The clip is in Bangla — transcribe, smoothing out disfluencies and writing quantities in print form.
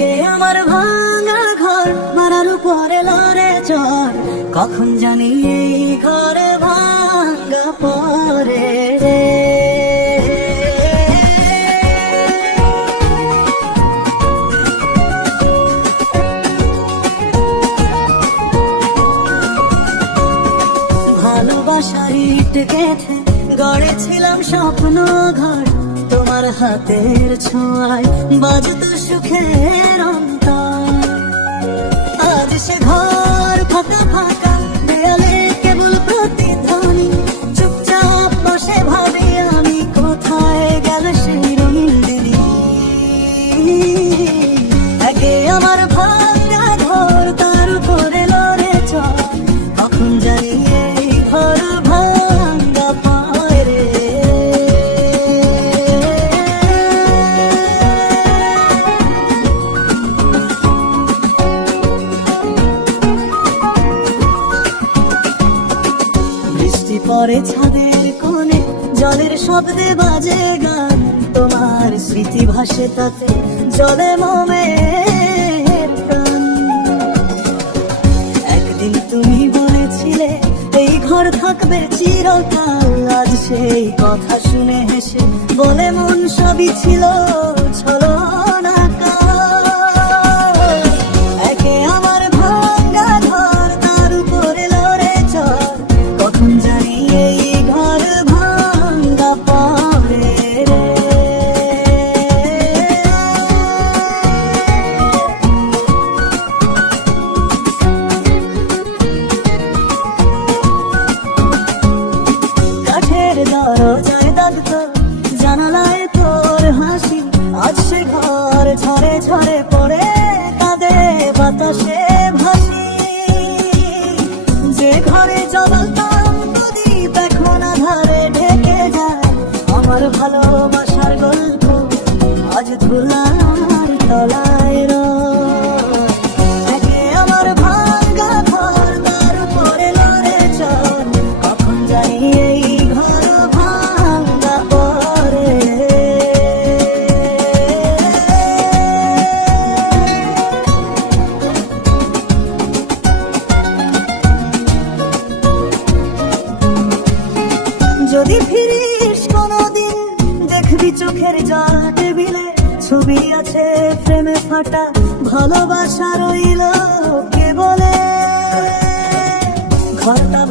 একে আমার ভাঙা ঘর মারার উপরে লড়ে চর, কখন জানি এই ঘর ভাঙা পরে রে। ভালোবাসার ইট গেথে গড়েছিলাম স্বপ্ন ঘর, তোমার হাতের ছোঁয়ায় বাজত সুখের অন্তর। আজ সে ঘর ফাঁকা ফাঁকা, দেয়ালে কেবল প্রতিধ্বনি, চুপচাপ বসে ভাবি আমি কোথায় গেল সেই রঙিন দিদি। একে আমার ভাঙা ঘর তার উপরে লড়ে চর, কখন জানি এই ঘর ভাঙা পায় রে। বৃষ্টি পড়ে ছাদের কোণে, জলের শব্দে বাজে গান, তোমার স্মৃতি ভাসে তাতে জলে মোমের প্রাণ। একদিন তুমি বলেছিলে এই ঘর থাকবে চিরকাল, আজ সেই কথা শুনে হেসে বলে মন সবই ছিল ছলনা কাল। একে আমার ভাঙা ঘর তার উপরে লড়ে চর, কখন জানি এই ঘর ভাঙা পরে রে। কাঠের দরজায় দাগতো জানালায় তোর হাসি, আজ সে ঘর ঝরে ঝরে পড়ে কাঁদে বাতাসে ভাসি। যে ঘরে জ্বলতাম প্রদীপ এখন আধারে ঢেকে যায়, আমার ভালোবাসার গল্প আজ ধুলার তলায় রয়। একে আমার ভাঙা ঘর তার উপরে লড়ে চর, কখন জানি এই ঘর ভাঙা পরে। যদি ফিরিস কোনোদিন দেখবি চোখের জল টেবিলে, ছবি আছে প্রেমে ফাটা ভালোবাসা রইল কে বলে। ঘরটা